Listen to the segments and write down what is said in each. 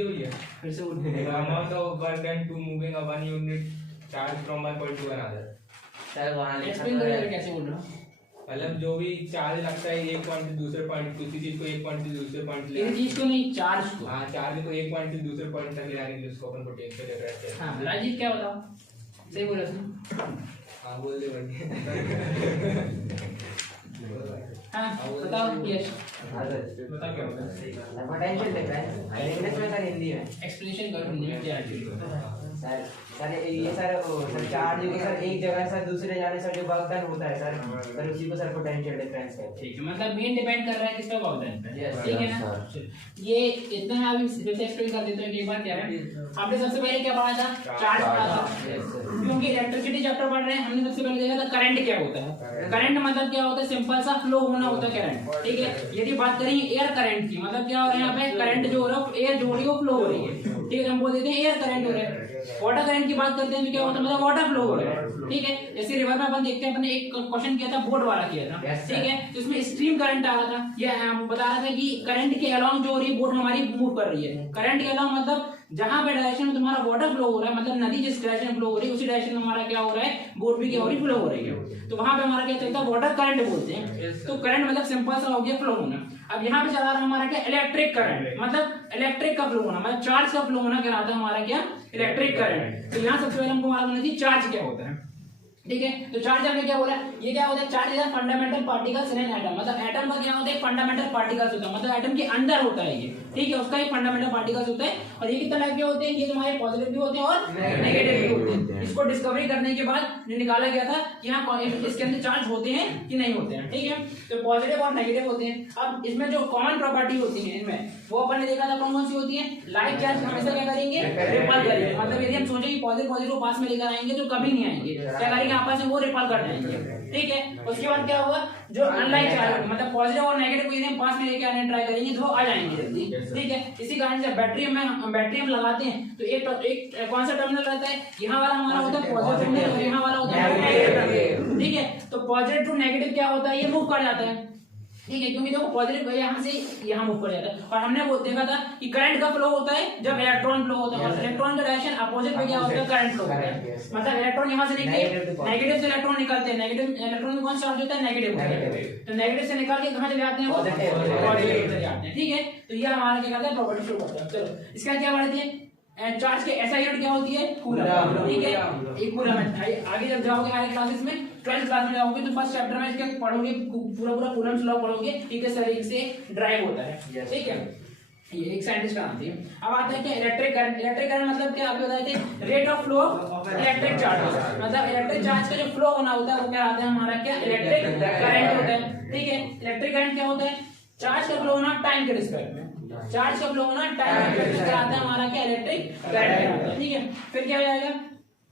दी हुई है फिर से amount of work done to moving a one unit charge from one point to another. Sir वहां explain करिए कैसे बोल रहे हो। मतलब जो भी चार्ज लगता है एक पॉइंट से दूसरे पॉइंट, किसी चीज को एक पॉइंट से दूसरे पॉइंट ले, किसी चीज को नहीं चार्ज को, हां चार्ज को एक पॉइंट से दूसरे पॉइंट तक ले जाने के लिए उसको अपन पोटेंशियल कहते हैं। हां राजीव क्या बताओ, सही बोला तुम। हां बोल दे भाई। हां बताओ यस बता क्या होता है पोटेंशियल डिफरेंस इंग्लिश में सर, हिंदी में एक्सप्लेनेशन करो हिंदी में क्या है। सर सर ये सर चार्ज के सर एक जगह से दूसरे जाने से जो वर्क डन होता है सर उसी को सर पोटेंशियल डिफरेंस कहते हैं। ठीक है, मतलब मेन डिपेंड कर रहा है किस पे वर्क डन पे, ठीक है ना। सर ये इतना अभी फिर से एक्सप्लेन कर देते हैं कि एक बार क्या है। आपने सबसे पहले क्या पढ़ा था, चार्ज पढ़ा था, क्योंकि इलेक्ट्रिसिटी चैप्टर पढ़ रहे हैं। हमने सबसे पहले देखा था करंट क्या होता है। करंट मतलब क्या होता है, सिंपल सा फ्लो होना होता है करंट, ठीक है। यदि बात करें एयर करंट की, मतलब क्या हो रहा है यहाँ पे, करंट जो हो रहा है एयर जो हो रही है वो फ्लो हो रही है, ठीक है। हम बोल देते हैं एयर करंट हो रहा है। वाटर करंट की बात करते हैं तो क्या होता है, मतलब वाटर फ्लो हो रहा है, ठीक है। जैसे रिवर में अपन देखते हैं, अपने एक क्वेश्चन किया था बोट वाला किया था, ठीक है। तो इसमें स्ट्रीम करंट आ रहा था, ये हम बता रहा था कि करंट के अलोंग जो हो रही है बोट हमारी मूव कर रही है। करंट के अलोंग मतलब जहां पे डायरेक्शन में तुम्हारा वाटर फ्लो हो रहा है, मतलब नदी जिस डायरेक्शन में फ्लो हो रही है उसी डायरेक्शन में हमारा क्या हो रहा है, बोट भी क्या हो रही है, फ्लो हो रही है। तो वहां पे हमारा क्या चलता है, वाटर करंट बोलते हैं। तो करंट मतलब सिंपल सा हो गया फ्लो होना। अब यहाँ पे चला रहा है हमारा क्या, इलेक्ट्रिक करंट, मतलब इलेक्ट्रिक का फ्लो होना, मतलब चार्ज का फ्लो होना कहलाता है हमारा क्या, इलेक्ट्रिक करंट। तो यहाँ सबसे पहले हमको मालूम होना चाहिए चार्ज क्या होता है, ठीक है। तो चार्ज हमने क्या बोला, ये क्या होता है, charge is fundamental particles in an atom, मतलब एटम का क्या होता है, फंडामेंटल पार्टिकल्स होता है, मतलब एटम के अंदर होता है ये, ठीक है। उसका एक फंडामेंटल पार्टिकल्स होता है। और ये कितने टाइप के होते हैं, ये तुम्हारे पॉजिटिव भी होते हैं और नेगेटिव भी होते हैं। इसको डिस्कवरी करने के बाद ये निकाला गया था कि हाँ इसके अंदर चार्ज होते हैं कि नहीं होते हैं, ठीक है। तो पॉजिटिव और नेगेटिव होते हैं। अब इसमें जो कॉमन प्रॉपर्टी होती है इनमें, वो अपन ने देखा था कौन कौन सी होती है। लाइक चार्ज हमेशा क्या करेंगे, रिपल करेंगे, मतलब यदि हम सोचे कि पॉजिटिव पॉजिटिव को पास में लेकर आएंगे तो कभी नहीं आएंगे, क्या करेंगे आपस में वो रिपल कर देंगे, ठीक है। उसके बाद क्या होगा, जो अनलाइक चार्ज मतलब पॉजिटिव और नेगेटिव को यदि हम पास में लेके आने ट्राई करेंगे तो आ जाएंगे जल्दी, ठीक है। इसी कारण से बैटरी हम लगाते हैं तो एक कौन सा टर्मिनल रहता है, यहाँ वाला हमारा होता है पॉजिटिव टर्मिनल और यहाँ वाला होता है नेगेटिव, ठीक है। तो पॉजिटिव टू नेगेटिव क्या होता है, ये मूव कर जाता है, ठीक है, क्योंकि देखो पॉजिटिव यहाँ से यहाँ मूव कर जाता है। और हमने वो देखा था कि करंट का फ्लो होता है जब इलेक्ट्रॉन फ्लो होता है, और इलेक्ट्रॉन का डायरेक्शन अपोजिट में क्या होता है, करंट फ्लो होता है। मतलब इलेक्ट्रॉन यहाँ से निकले, नेगेटिव से इलेक्ट्रॉन निकलते हैं, नेगेटिव इलेक्ट्रॉन में कौन सा चार्ज होता है, नेगेटिव, तो नेगेटिव से निकाल के कहाँ चले जाते हैं, पॉजिटिव चले जाते हैं, ठीक है। तो ये हमारा क्या करता है, प्रॉपर्टी शो करता है। चलो इसका क्या पढ़ते हैं, चार्ज के ऐसा यूनिट क्या होती है, कूलम, ठीक है। एक कूलम है, आगे जब जाओगे हमारे क्लासेस में 12th क्लास में जाओगे तो फर्स्ट चैप्टर में इसके पढ़ोगे, पूरा कूलम्स लॉ पढ़ोगे, ठीक है। शरीर से ड्राइव होता है, ठीक है। ये एक साइंटिस्ट का नाम थी। अब आता है क्या, इलेक्ट्रिक करंट। इलेक्ट्रिक करंट मतलब क्या, अभी बताए थे, rate of flow of electric charge, मतलब इलेक्ट्रिक चार्ज का जो फ्लो होना होता है वो क्या आता है हमारा क्या, इलेक्ट्रिक करंट होता है, ठीक है। इलेक्ट्रिक करंट क्या होता है, चार्ज का फ्लो होना टाइम के रिस्पेक्ट में, चार्ज का फ्लो होना टाइम के रिस्पेक्ट में आता है हमारा क्या, इलेक्ट्रिक करंट, ठीक है। फिर क्या हो जाएगा,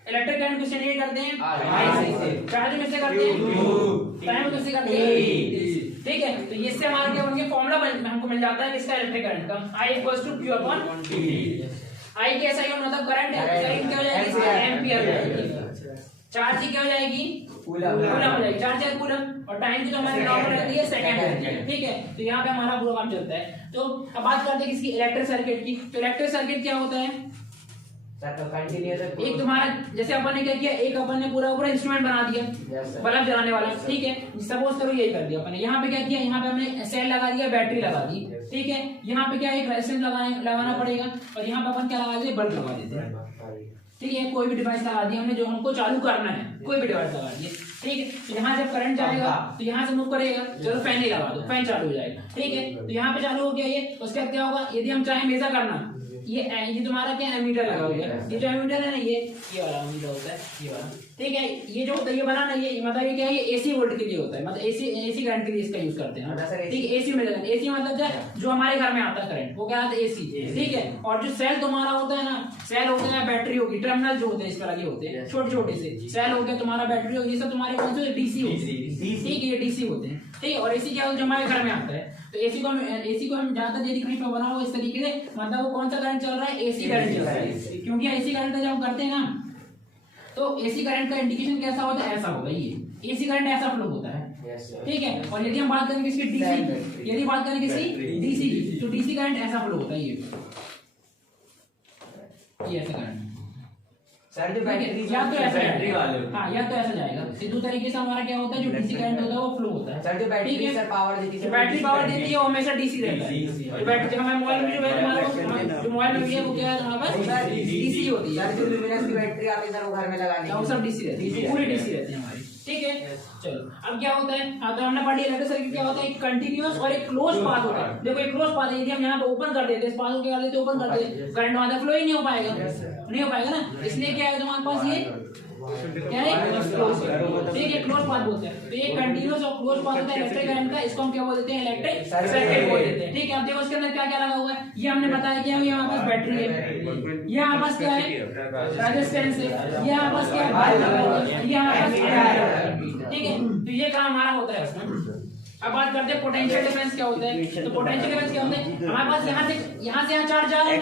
इलेक्ट्रिक करंट किससे नहीं करते हैं, आई से, चार्ज में से करते हैं, टाइम किससे करते हैं, ठीक है। तो इससे हमारा क्या होंगे, फॉर्मूला हमको मिल जाता है किसका, इलेक्ट्रिक करंट का, I equals to Q upon V। I कैसा यूनिट मतलब करंट है, करंट क्या हो जाएगी, एम्पियर हो जाएगी। चार्ज की क्या हो जाएगी, कूलम हो जाएगी, चार्ज है कूलम, और टाइम की जो हमारी नॉर्मल रहती है सेकंड रहती है, ठीक है। तो यहाँ पे हमारा पूरा काम चलता है। तो अब बात करते हैं किसकी, इलेक्ट्रिक सर्किट की। तो इलेक्ट्रिक सर्किट क्या होता है, एक तुम्हारा जैसे अपन ने क्या किया, एक अपन ने पूरा इंस्ट्रूमेंट बना दिया, बल्ब जलाने वाला, ठीक है। सपोज करो यही कर दिया अपन ने। यहाँ पे क्या किया, यहाँ पे हमने सेल लगा दिया, बैटरी लगा दी, ठीक है। यहाँ पे क्या एक रेजिस्टेंस लगाना पड़ेगा, और यहाँ पे अपन क्या लगा देते, बल्ब लगा देते हैं, ठीक है। कोई भी डिवाइस लगा दिया हमने जो हमको चालू करना है, कोई भी डिवाइस लगा दिए, ठीक है। तो यहाँ जब करंट जाएगा तो यहाँ से मूव करेगा, चलो फैन ही लगा दो, फैन चालू हो जाएगा, ठीक है। तो यहाँ पे चालू हो गया ये, उसके बाद क्या होगा, यदि हम चाहे मेजर करना, ये तुम्हारा क्या एमीटर लगा हुआ है, ये जो एमीटर है ना, ये वाला एमीटर होता है, ये वाला, ठीक है। ये जो होता है ये बना ना, ये मतलब ये क्या है, ये एसी वोल्ट के लिए होता है, मतलब एसी करंट के लिए इसका यूज करते हैं, ठीक है। एसी में लगता है, एसी मतलब जो हमारे घर में आता है करंट, वो क्या आता है, एसी, ठीक है। और जो सेल तुम्हारा होता है ना, सेल होता है, बैटरी होगी, टर्मिनल जो होते हैं इस पर लगे होते हैं, छोटे छोटे से सेल हो गया तुम्हारा, बैटरी होगी, ये सब तुम्हारे कौन से, डीसी होते हैं, ठीक है, ये डीसी होते हैं, ठीक है। और एसी क्या होता है, जो हमारे घर में आता है। तो एसी को हम ज्यादा यदि कहीं पर बना हो इस तरीके से, मतलब वो कौन सा करंट चल रहा है, एसी करंट चल रहा है, क्योंकि एसी करंट का जब हम करते हैं ना, तो एसी करंट का इंडिकेशन कैसा होता है, ऐसा होगा, ये एसी करंट ऐसा फ्लो होता है, ठीक है। और यदि हम बात करें किसकी, डीसी, यदि बात करें किसकी, डीसी की, तो डीसी करंट ऐसा फ्लो होता है, ये ये ऐसे करना सर जो बैटरी या तो ऐसा बैटरी वाले हाँ या तो ऐसा जाएगा। सीधे तरीके से हमारा क्या होता है, जो डीसी करंट होता है वो फ्लो होता है। सर जो बैटरी ठीक है? सर पावर देती है, जो बैटरी पावर देती है वो हमेशा डीसी रहता है। जो बैटरी जब हमारे मोबाइल में जो है हमारा जो मोबाइल में है वो क्या है हमारे पास डीसी होती है। सर जो लुमिनस की बैटरी आती है सर वो घर में लगाने वो सब डीसी रहती है, पूरी डीसी रहती है हमारी। ठीक है, चलो अब क्या होता है, हाँ तो हमने पढ़ लिया इलेक्ट्रिक सर्किट क्या होता है, एक कंटिन्यूअस और एक क्लोज पाथ होता है। देखो एक क्लोज पाथ है, यदि हम यहाँ पे ओपन कर देते हैं, इस पाथ को क्या कर देते हैं, ओपन कर देते हैं, करंट वहां फ्लो ही नहीं हो पाएगा, नहीं हो पाएगा ना। इसलिए क्या है तुम्हारे पास ये क्या है, क्लोज। ठीक है, क्लोज पाथ बोलते हैं। तो ये कंटिन्यूअस और क्लोज पाथ होता है इलेक्ट्रिक करंट का, इसको हम क्या बोल देते हैं, इलेक्ट्रिक सर्किट बोल देते हैं। ठीक है, अब देखो इसके अंदर क्या क्या लगा हुआ है, ये हमने बताया क्या है, ये हमारे पास बैटरी है, ये हमारे पास क्या है, रेजिस्टेंस है, ये हमारे पास क्या है, ये हमारे पास। ठीक है, तो ये काम हमारा होता है इसमें। अब बात करते हैं पोटेंशियल डिफरेंस क्या होता है। तो पोटेंशियल डिफरेंस क्या होता है, हमारे पास यहाँ से यहाँ चार्ज जा रहा है,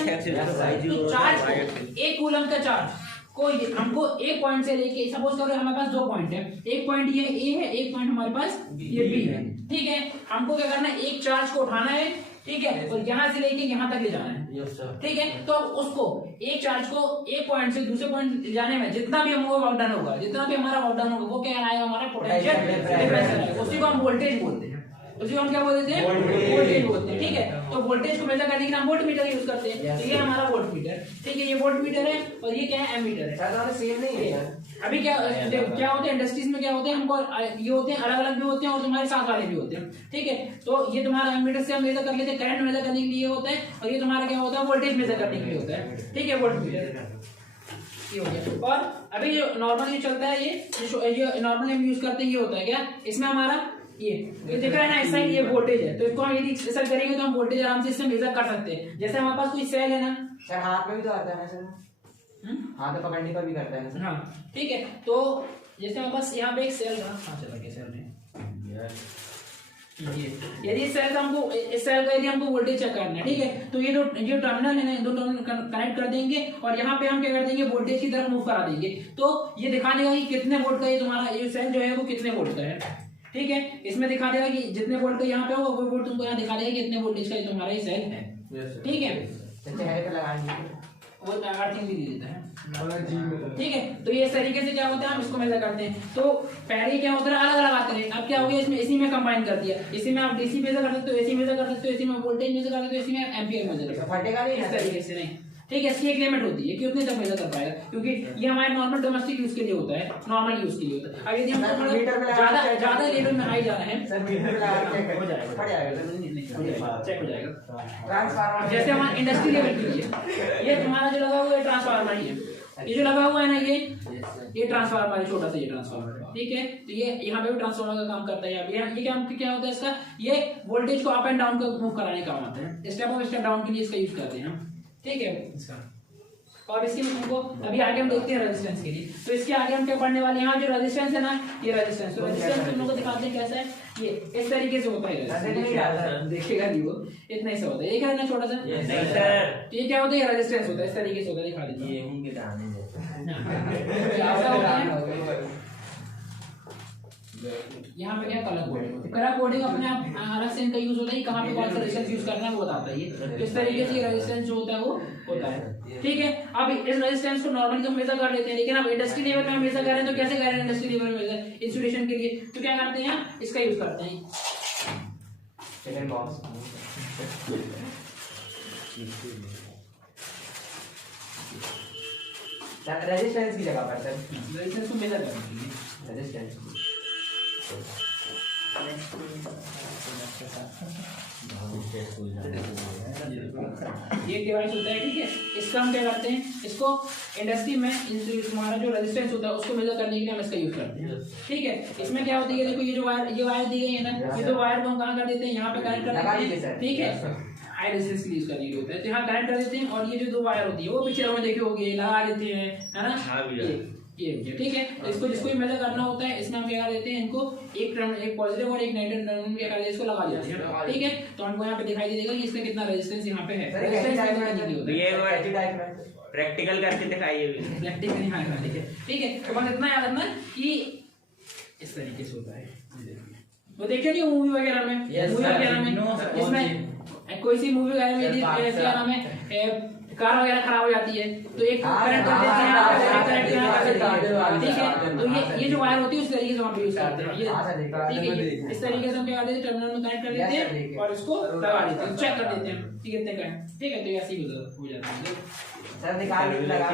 तो चार्ज एक कूलम का चार्ज को हमको एक पॉइंट से लेके, सपोज करो हमारे पास 2 पॉइंट है, एक पॉइंट ये ए है, एक पॉइंट हमारे पास ये बी है। ठीक है, हमको क्या करना है, एक चार्ज को उठाना है, ठीक है, और यहाँ से लेके यहाँ तक ले जाना है। ठीक है, तो उसको एक चार्ज को एक पॉइंट से दूसरे पॉइंट ले जाने में जितना भी हमको वर्क डन होगा, जितना भी हमारा वर्क डन होगा, वो क्या आएगा, हमारा पोटेंशियल डिफरेंस आएगा। उसी को हम वोल्टेज बोलते हैं, उसी को हम क्या बोलते हैं, वोल्टेज बोलते हैं। ठीक है, तो वोल्टेज को मेजर करने के लिए हम वोल्टमीटर यूज करते हैं। तो ये हमारा वोल्टमीटर, ठीक है, ये वोल्टमीटर है और ये क्या है, एमीटर है। सर सेम नहीं है। अभी क्या क्या होते हैं इंडस्ट्रीज में, क्या होते हैं, हमको ये होते हैं अलग अलग भी होते हैं और तुम्हारे साथ वाले भी होते हैं। ठीक है, तो ये तुम्हारा एमीटर से हम मेजर कर लेते हैं, करंट मेजर करने के लिए होता है, और ये तुम्हारा क्या होता है, वोल्टेज मेजर करने के लिए होता है। ठीक है, वोल्टमीटर ये हो गया। और अभी जो नॉर्मली चलता है, ये नॉर्मली हम यूज करते हैं, ये होता है क्या, इसमें हमारा ये दिख रहा है ना, इस साइड ये वोल्टेज है, तो इसको हम यदि ऐसा करेंगे तो हम वोल्टेज आराम से इससे मेजर कर सकते हैं। जैसे हमारे पास कोई सेल है ना सर, हाथ में भी तो आता है ना सर, हाथ में पकड़ने पर भी करता है ना सर। हाँ ठीक है, तो जैसे हमारे पास यहाँ पे एक सेल था, हाँ चला गया सेल में, ये यदि सेल का हमको, इस सेल का यदि हमको वोल्टेज चेक करना है, ठीक है, तो ये जो टर्मिनल है ना, दो टर्मिनल कनेक्ट कर देंगे और यहाँ पे हम क्या कर देंगे, वोल्टेज की तरफ मूव करा देंगे, तो ये दिखा देगा कि कितने वोल्ट का ये तुम्हारा ये सेल जो है वो कितने वोल्ट का है। ठीक है, इसमें दिखा देगा कि जितने वोल्ट का यहाँ पे हो वो वोल्ट तुमको यहाँ दिखा देगा कि कितने वोल्टेज का तुम्हारा ये सेल है। ठीक है, चेहरे पे लगाएंगे वो अर्थिंग भी दे देता है। ठीक है, तो ये इस तरीके से क्या होता है, हम इसको मेजर करते हैं। तो पहले क्या होता है, अलग अलग आते हैं, अब क्या हो गया, इसमें इसी में कंबाइन कर दिया, इसी में आप डीसी मेजर कर सकते हो, एसी मेजर कर सकते हो, इसी में वोल्टेज मेजर कर सकते हो, इसी में एम्पियर मेजर कर सकते हो। फटेगा नहीं इस तरीके से नहीं। ठीक है, इसकी एक लिमिट होती है कि उतने तक मेजर कर पाएगा, क्योंकि ये हमारे नॉर्मल डोमेस्टिक यूज के लिए होता है, नॉर्मल यूज के लिए होता है। अब यदि हमको ज्यादा लेवल में हाई जाना है, सर मीटर पे लगा के चेक हो जाएगा, फट जाएगा चेक हो जाएगा। ट्रांसफार्मर जैसे हमारा इंडस्ट्री लेवल के लिए ये तुम्हारा जो लगा हुआ है ट्रांसफार्मर ही है, ये जो लगा हुआ है ना, ये ट्रांसफार्मर है, छोटा सा ये ट्रांसफार्मर। ठीक है, तो ये यहाँ पे भी ट्रांसफार्मर का काम करता है। अब ये क्या होता है इसका, ये वोल्टेज को अप एंड डाउन का मूव कराने का काम आता है, स्टेप अप स्टेप डाउन के लिए इसका यूज करते हैं हम। ठीक है, इसका और इसके में तुमको अभी आगे हम देखते हैं रेजिस्टेंस के लिए। तो इसके आगे हम क्या पढ़ने वाले हैं, यहाँ जो रेजिस्टेंस है ना, ये रेजिस्टेंस, तो रेजिस्टेंस तुम लोग को दिखाते हैं कैसा है, ये इस तरीके से होता है, देखिएगा नहीं वो इतना ही सा होता है, ये क्या है ना छोटा सा, तो ये क्या होता है, ये रेजिस्टेंस होता है, इस तरीके से होता है, दिखा देते हैं। यहाँ पे क्या कलर कोडिंग होती है, कलर कोडिंग अपने आप अलग से इनका यूज होता है, कहाँ पे कौन सा रेजिस्टेंस यूज करना है वो बताता है ये, इस तरीके से रेजिस्टेंस जो होता है वो होता है। ठीक है, अब इस रेजिस्टेंस को नॉर्मली तो मेजर कर लेते हैं, लेकिन अब इंडस्ट्री लेवल में हम मेजर कर रहे हैं, तो कैसे कर रहे हैं इंडस्ट्री लेवल में मेजर, इंसुलेशन के लिए, तो क्या करते हैं, इसका यूज करते हैं, सेकंड बॉक्स रेजिस्टेंस की जगह पर सर, रेजिस्टेंस को मेजर करने के लिए रेजिस्टेंस ये डिवाइस होता है। ठीक है, इसका हम क्या करते हैं, इसको इंडस्ट्री में तुम्हारा जो रेजिस्टेंस होता है उसको मेजर करने के लिए हम इसका यूज करते हैं। ठीक है, इसमें क्या होता है, देखो ये वायर दी गई है ना, ये दो वायर को हम कहाँ कर देते हैं, यहाँ पे कनेक्ट कर देते हैं। ठीक है, हाई रेजिस्टेंस के लिए यूज करने के लिए होता है, तो यहाँ कनेक्ट कर देते हैं, और ये जो दो वायर होती है वो पिक्चर में देखे होंगे, लगा देते हैं, है ना, ये ठीक है। तो इसको जिसको भी मेजर करना होता है, इसमें हम क्या कर देते हैं, इनको एक पॉजिटिव और एक नेगेटिव टर्मिनल में क्या कर देते हैं, इसको लगा देते हैं। ठीक है, तो हमको यहाँ पे दिखाई दे देगा कि इसका कितना रेजिस्टेंस यहाँ पे है, प्रैक्टिकल करके दिखाइए, प्रैक्टिकल नहीं आएगा। ठीक है, तो बस इतना याद रखना कि इस तरीके से होता है। वो देखिए नहीं मूवी वगैरह में, मूवी वगैरह में इसमें कोई सी मूवी वगैरह में क्या नाम है, कार वगैरह खराब हो जाती है तो एक करंट कर देते हैं, करंट यहाँ कर देते हैं, ठीक है। तो ये जो वायर होती है उस तरीके से वहाँ पे यूज करते हैं, ये ठीक है। इस तरीके से हम क्या करते हैं, टर्मिनल में कनेक्ट कर देते हैं और इसको लगा देते हैं, चेक कर देते हैं कि कितने का है, ठीक है। तो ऐसे ही हो जाता है सर, निकाल के लगा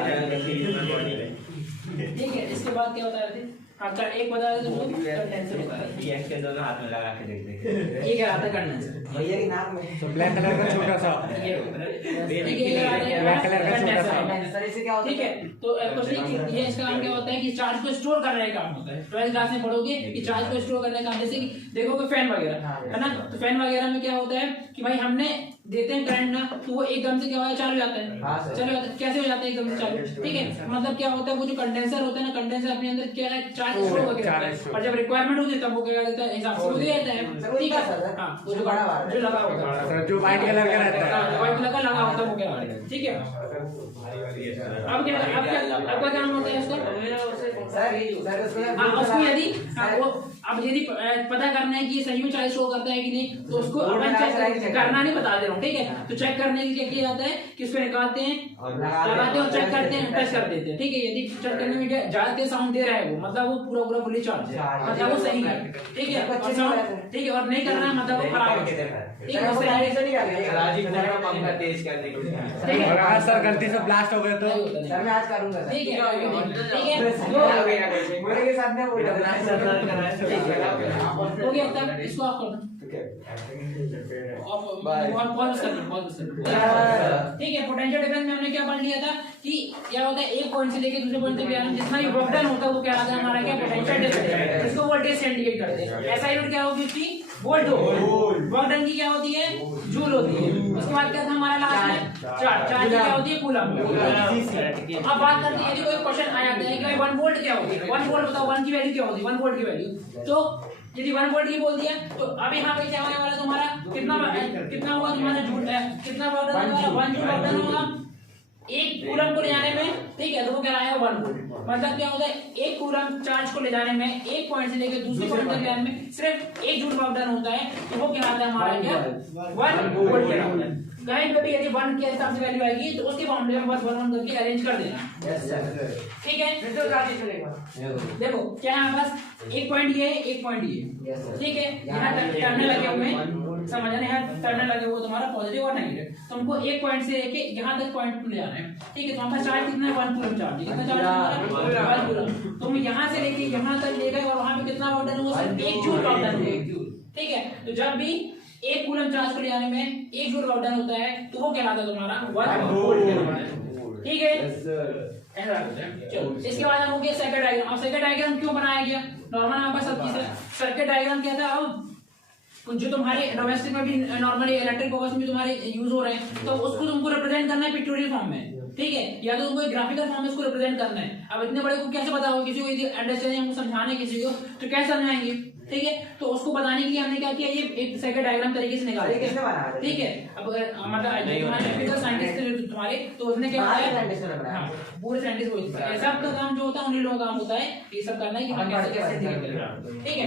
ठीक है। इसके बाद क्या होता है, हाँ एक बता रहे थे कंडेंसर होता है, ये एक्शन दोनों हाथ में लगा के देखते हैं। ये क्या आता है कंडेंसर, भैया की नाक में तो ब्लैक कलर का छोटा सा ये होता है, ब्लैक कलर का छोटा सा सर, इससे क्या होता है? ठीक है। तो क्वेश्चन ये इसका काम क्या होता है कि चार्ज को स्टोर करने का काम होता है। 12th क्लास में पढ़ोगे कि चार्ज को स्टोर करने का काम, जैसे कि देखोगे फैन वगैरह है ना, तो फैन वगैरह में क्या होता है कि भाई हमने देते हैं करंट ना, तो वो एकदम से क्या होता है, चालू हो जाता है, चालू होता है। कैसे हो जाता है एकदम से चालू, ठीक है। मतलब क्या होता है, वो जो कंडेंसर होता है ना, कंडेंसर अपने अंदर क्या है, चार्ज स्टोर करके रखता है, और जब रिक्वायरमेंट होती है तब वो क्या करता है, हिसाब से वो दे देता है, ठीक है। हां, वो जो बड़ा जो लगा होता है, जो व्हाइट कलर का रहता है, व्हाइट कलर का लगा होता है, वो क्या है, ठीक है। अब क्या आपका क्या नाम होता है इसका, सर उसको हाँ, उसमें यदि वो अब यदि पता करना है कि ये सही में चार्ज शो करता है कि नहीं, तो उसको अपन चेक करना नहीं बता दे रहा हूँ, ठीक है। तो चेक करने के लिए क्या जाता है कि उसको निकालते हैं, लगाते हैं और चेक करते हैं, टच कर देते हैं, ठीक है। यदि चेक करने में क्या ज्यादा तेज साउंड दे रहा है वो, मतलब वो पूरा फुली चार्ज है, मतलब वो सही है, ठीक है। और साउंड ठीक है, और नहीं कर रहा है मतलब वो खराब है, ठीक है। तेज करने के लिए ठीक है, और सर गलती से ब्लास्ट हो गए तो सर मैं आज करूंगा सर, ठीक है, ठीक है। मेरे के साथ में बोल रहा हो गया तब इसको ऑफ कर दो, ठीक है। पोटेंशियल डिफरेंस में हमने क्या पढ़ लिया था कि क्या होता है, एक पॉइंट से लेके दूसरे पॉइंट तक जाने में जितना भी वर्क डन होता है वो क्या आता है हमारा, क्या पोटेंशियल डिफरेंस, इसको वोल्टेज से इंडिकेट करते हैं। SI यूनिट क्या होगी उसकी, वोल्ट होगी, वर्क डन की क्या होती है, जूल होती है। उसके बाद क्या था हमारा लास्ट में, चार्ज क्या होती है, कूलम। अब बात करते हैं यदि कोई क्वेश्चन आ जाता है कि भाई 1 वोल्ट क्या होती है, 1 वोल्ट बताओ, 1 की वैल्यू क्या होती है, 1 वोल्ट की वैल्यू, तो यदि 1 वोल्ट की बोल दिया तो अब यहाँ पे क्या होने वाला तुम्हारा, कितना होगा तुम्हारा जूल, कितना वोल्ट होगा, 1 जूल वोल्ट होगा एक कूलम को ले जाने में, ठीक है। तो वो क्या आया 1 वोल्ट, मतलब क्या होता है, एक कूलम चार्ज को ले जाने में, एक पॉइंट से लेकर दूसरे पॉइंट तक जाने में सिर्फ 1 जूल वर्क डन होता है, तो वो क्या आता है हमारा, क्या 1 वोल्ट कहलाता है। कहीं पे भी यदि 1 के हिसाब से वैल्यू आएगी तो उसके फॉर्मूले में बस 1 करके अरेंज कर देना, ठीक है। देखो क्या है बस एक पॉइंट ये, एक पॉइंट ये, ठीक है। यहाँ टर्मिनल लगे हुए हैं, समझ रहे हैं, टर्मिनल लगे हुए तुम्हारा पॉजिटिव और नेगेटिव, तो हमको एक पॉइंट से लेके यहाँ तक पॉइंट ले जाना है, ठीक है। तो हमारा चार्ज कितना है, 1 कूलम चार्ज, कितना चार्ज है 1 कूलम। तुम यहाँ से लेके यहाँ तक ले गए और वहाँ पे कितना वर्क डन हुआ, सिर्फ 1 जूल वर्क डन हुआ, ठीक है। तो जब भी 1 कूलम चार्ज को ले जाने में 1 जूल वर्क डन होता है तो वो कहलाता है तुम्हारा 1 वोल्ट कहलाता है, ठीक है। ऐसा होता है। चलो इसके बाद हम हो गया सर्किट डायग्राम। अब सर्किट डायग्राम क्यों बनाया गया, नॉर्मल हमारे पास सब चीज है। सर्किट डायग्राम क्या था, अब जो तुम्हारे डोमेस्टिक में भी नॉर्मली इलेक्ट्रिक पर्पस में तुम्हारे यूज हो रहे हैं, तो उसको तुमको रिप्रेजेंट करना है पिक्टोरियल फॉर्म में, ठीक है, या तो तुमको ग्राफिकल फॉर्म में उसको रिप्रेजेंट करना है। अब इतने बड़े को कैसे बताओगे, किसी को यदि अंडरस्टैंडिंग हमको समझाने किसी को तो कैसे समझाएंगे, ठीक है। तो उसको बताने के लिए हमने क्या किया, ये एक सर्किट डायग्राम तरीके से निकाला, ठीक है। अब मतलब इलेक्ट्रिकल साइंटिस्ट तुम्हारे, तो उसने क्या किया, पूरे साइंटिस्ट को सब का काम जो होता है उन्हीं लोगों का काम होता है ये सब करना है कि हम कैसे कैसे डील करें, ठीक है।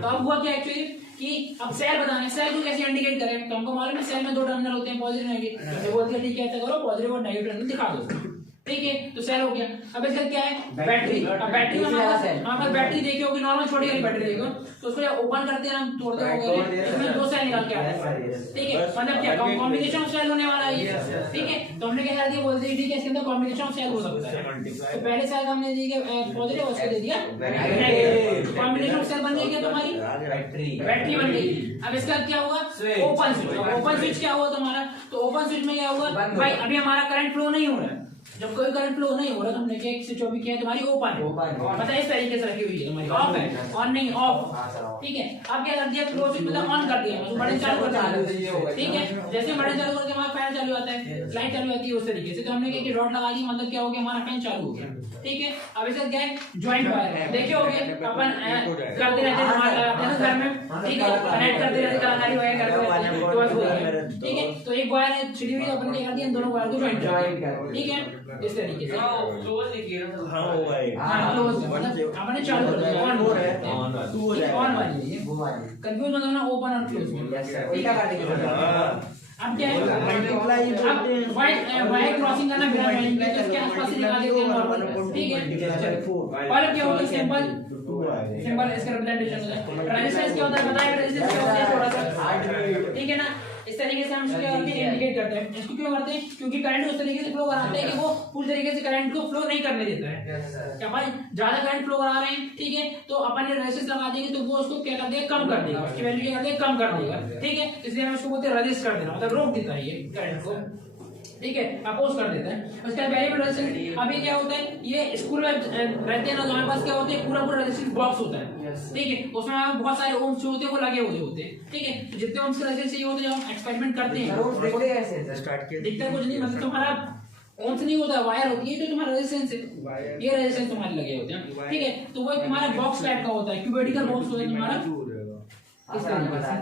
तो अब हुआ क्या एक्चुअली कि अब सेल बताना है, सेल को कैसे इंडिकेट करें, तो हमको मालूम है सेल में 2 टर्मिनल होते हैं, पॉजिटिव नेगेटिव। तो बोलते हैं ठीक है ऐसा करो, पॉजिटिव और नेगेटिव टर्मिनल दिखा दो, ठीक है। तो सेल हो गया। अब इसका क्या है, बैटरी। अब बैटरी में हमारे बैटरी देखी होगी, नॉर्मल छोटी वाली बैटरी देखो, तो उसको जब ओपन करते हैं हम, तोड़ते होंगे, इसमें 2 सेल निकल के आते हैं, ठीक है। मतलब क्या कॉम्बिनेशन ऑफ सेल होने वाला है, ठीक है। तो हमने क्या कर दिया, बोलते हैं ठीक है इसके अंदर कॉम्बिनेशन ऑफ सेल हो सकता है। तो पहले सेल हमने दिया पॉजिटिव, उसको दे दिया नेगेटिव, कॉम्बिनेशन ऑफ सेल बन गई क्या तुम्हारी, बैटरी बन गई। अब इसका क्या हुआ, ओपन स्विच। ओपन स्विच क्या हुआ तुम्हारा, तो ओपन स्विच में क्या हुआ भाई, अभी हमारा करंट फ्लो नहीं हो रहा है, जब कोई करंट फ्लो नहीं हो रहा, तुमने क्या स्विच ऑफ किया, तुम्हारी ओपन मतलब इस तरीके से रखी हुई है, तुम्हारी ऑफ है, ऑन नहीं ऑफ, ठीक है। अब क्या कर दिया, क्लोज स्विच मतलब ऑन कर दिया, तो बटन चालू कर दिया, ठीक है। जैसे बटन चालू करके हमारा फैन चालू होता है, लाइट चालू होती है, उस तरीके से। तो हमने क्या डॉट लगा दी, मतलब क्या हो गया, हमारा फैन चालू हो गया, ठीक है। अब इसका क्या है, जॉइंट वायर है, देखे होगे अपन करते रहते हैं घर में, ठीक है, कनेक्ट करते रहते कलाकारी वगैरह करते रहते, ठीक है। तो एक वायर है छिड़ी हुई, अपन क्या कर दिया, दोनों वायर को जॉइंट कर, ठीक है, इस तरीके से। क्लोज लिखिए ना, हां वो है, हां क्लोज मतलब आपने चालू कर दिया, ऑन हो रहा है, ऑन वाली है, वो वाली कंफ्यूज मत होना, ओपन और क्लोज में। यस सर, उल्टा कर देंगे। अब क्या है, अब वाई क्रॉसिंग करना बिना लाइन के, तो इसके आसपास ही लगा देते हैं नॉर्मल, ठीक है। और क्या होता है सिंपल इसका रिप्रेजेंटेशन होता है। रेजिस्टेंस क्या होता है बताया, रेजिस्टेंस क्या होता है थोड़ा सा, ठीक है ना। इस तरीके से हम इसको क्या करते हैं, इंडिकेट करते हैं। इसको क्यों करते हैं, क्योंकि करंट उस तरीके से फ्लो कराते हैं कि वो पूरी तरीके से करंट को फ्लो नहीं करने देता है। क्या भाई ज्यादा करंट फ्लो करा रहे हैं, ठीक है, तो अपन ने रेजिस्टेंस लगा देंगे तो वो उसको क्या कर देगा, कम कर देगा, उसकी वैल्यू क्या कर देगा, कम कर देगा, ठीक है। इसलिए हम इसको बोलते हैं रेजिस्ट कर देना, मतलब रोक देता है ये करंट को, ठीक है, अपोज कर देता है। उसके बाद वेरिएबल रेजिस्टेंस, अभी क्या होता है, ये स्कूल में रहते हैं ना, तो हमारे पास क्या होते हैं, पूरा रेजिस्टेंस बॉक्स होता है, ठीक है, उसमें बहुत सारे ओम्स जो होते हैं वो लगे हुए होते हैं, ठीक है। तो जितने ओम्स के रेजिस्टेंस चाहिए होते हैं, जब हम एक्सपेरिमेंट करते हैं दिखता है कुछ नहीं, मतलब तुम्हारा ओम्स नहीं होता, वायर होती है, तो तुम्हारा रेजिस्टेंस है, ये रेजिस्टेंस तुम्हारे लगे होते हैं, ठीक है। तो वो तुम्हारा बॉक्स टाइप का होता है, क्यूबिकल बॉक्स होता है तुम्हारा, इस तरीके से,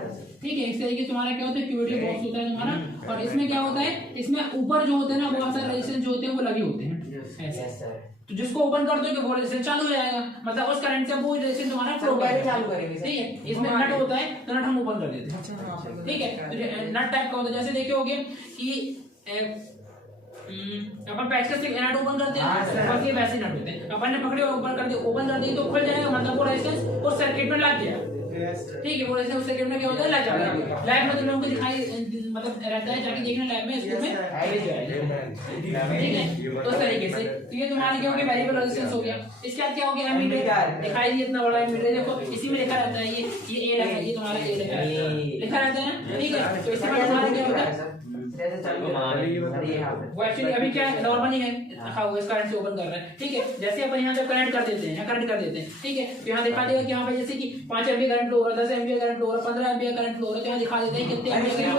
ठीक है। इस तरीके तुम्हारा क्या होता है, क्यूबिकल बॉक्स होता है तुम्हारा। और इसमें क्या होता है, इसमें ऊपर जो होते हैं ना बहुत सारे रेजिस्टेंस जो होते हैं वो लगे होते हैं ऐसे, तो जिसको ओपन कर दो वो रेजिस्टेंस चालू हो जाएगा, मतलब उस करंट से वो रेजिस्टेंस तुम्हारा फ्लो चालू करेंगे, ठीक है। इसमें नट होता है, तो नट हम ओपन कर देते हैं, ठीक है। तो नट टाइप का होता है, जैसे देखे होगे कि अपन पैचकस से नट ओपन करते हैं, और ये वैसे नट होते हैं, अपन ने पकड़े ओपन कर दिए, ओपन कर दिए तो खुल जाएगा, मतलब वो रेजिस्टेंस उस सर्किट में लग गया, ठीक है। वो रेजिस्टेंस उस सर्किट में क्या होता है, लग जाएगा। लैब में तो लोगों को दिखाई मतलब रहता है, जाके देखना लैब में, इसको में ठीक है। तो इस तरीके से तो ये तुम्हारा क्या हो गया, वेरिएबल रेजिस्टेंस हो गया। इसके बाद क्या हो गया, एमीटर दिखाई दिया, इतना बड़ा एमीटर देखो, इसी में लिखा रहता है ये ए है, ये तुम्हारा ए लिखा रहता है ना, ठीक है। तो इसमें तुम्हारा क्या होता है, वो एक्चुअली अभी क्या नॉर्मली है, हाँ वो इस करंट से ओपन कर रहा है, ठीक है। जैसे अपन यहाँ जब करंट कर देते हैं, करंट कर देते हैं, ठीक है, तो यहाँ दिखा देगा कि यहाँ पे जैसे कि 5 एम्पीयर करंट फ्लो हो रहा है, 10 एम्पीयर करंट फ्लो हो रहा है, 15 एम्पीयर करंट फ्लो हो रहा है, तो यहाँ दिखा देते हैं कितने एम्पीयर करंट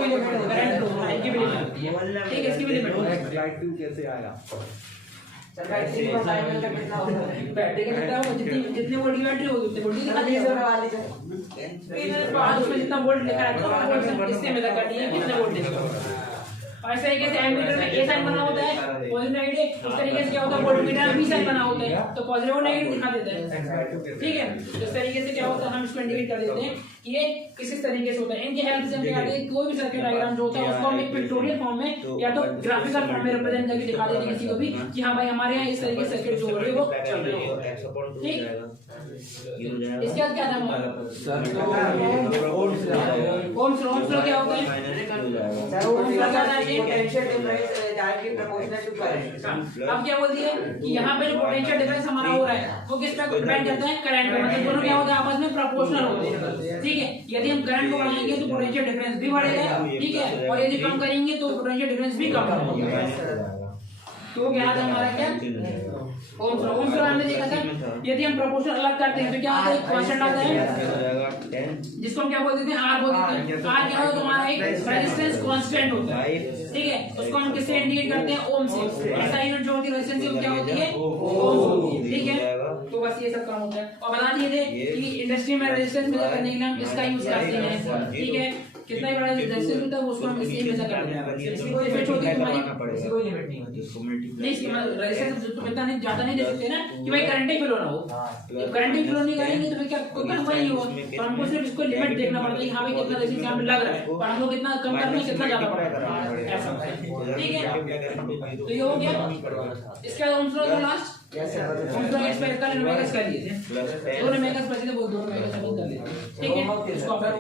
फ्लो हो रहा है, इनकी भी लिमिट होती है, ठीक है, इसकी भी लिमिट होती है। लाइट टू कैसे आया, बैटरी का टाइम कितना होगा, बैटरी का कितना होगा, जितने वोल्ट की बैटरी होगी उतने वोल्ट दिखा देगा, बाद उसमें जितना वोल्ट लिखा रहता है इससे में कर दिए कितने वोल्ट देगा। और इस तरीके से एमीटर में ए साइन बना होता है, पॉजिटिव नेगेटिव, उस तरीके से क्या होता है वोल्टमीटर में बी साइन बना होता है, तो पॉजिटिव और नेगेटिव दिखा देता है, ठीक है। तो इस तरीके से क्या होता है, हम इसको इंडिकेट कर देते हैं कि ये किस तरीके से होता है। इनकी हेल्प से हम क्या करते हैं, कोई भी सर्किट डायग्राम जो होता है उसको हम एक पिक्टोरियल फॉर्म में या तो ग्राफिकल फॉर्म में रिप्रेजेंट करके दिखा देते हैं किसी को भी कि हाँ भाई हमारे यहाँ इस तरीके से सर्किट जो हो रही है वो चल रही है, ठीक। इसके बाद क्या था, ओम्स लॉ क्या होता है, ओम्स लॉ क्या है, potential difference directly proportional to current. अब क्या बोल दिया कि यहाँ पे जो पोटेंशियल डिफरेंस हमारा हो रहा है वो किस पे डिपेंड करता है, करंट पे, मतलब दोनों क्या होता है आपस में प्रोपोर्शनल होते हैं, ठीक है। यदि हम करंट को बढ़ाएंगे तो पोटेंशियल डिफरेंस भी बढ़ेगा, ठीक है, और यदि कम करेंगे तो पोटेंशियल डिफरेंस भी कम होगा। तो क्या था हमारा, क्या ओम्स लॉ हमने देखा था, यदि हम प्रोपोर्शन अलग करते हैं तो क्या होता है, कांस्टेंट आता है जिसको हम क्या बोल देते हैं, आर बोल देते हैं। आर क्या होता है, तुम्हारा एक रेजिस्टेंस कांस्टेंट होता है, ठीक है, उसको हम किससे इंडिकेट करते हैं, ओम से। ऐसा यूनिट जो होती है रेजिस्टेंस की क्या होती है, ओम होती है, ठीक है। तो बस ये सब काम होता है। और बता दिए थे कि इंडस्ट्री में रेजिस्टेंस मेजर करने के लिए हम इसका यूज करते हैं, ठीक है, कितना बड़ा रेजिस्टेंस होता है उसको हम इससे मेजर करते हैं, इसकी कोई लिमिट होती है तुम्हारी, इसकी कोई लिमिट नहीं होती, नहीं इसकी मतलब रेजिस्टेंस तो इतना नहीं ज्यादा नहीं दे सकते ना कि भाई करंट ही फ्लो ना हो, करंट ही फ्लो नहीं करेंगे तो फिर क्या कोई काम नहीं होगा, तो हमको सिर्फ इसको लिमिट देखना पड़ता है कि हाँ भाई कितना रेजिस्टेंस यहाँ पे लग रहा है, और हम लोग कितना कम करना है कितना ज्यादा पड़ेगा, ऐसा होता है, ठीक है। तो ये हो गया। इसके बाद ओम्स लॉ का लास्ट ओम्स लॉ एक्सपेरिमेंट कर लिए थे, 2 मेगास बचे थे, वो 2 मेगास कर लेते हैं, ठीक है। इसको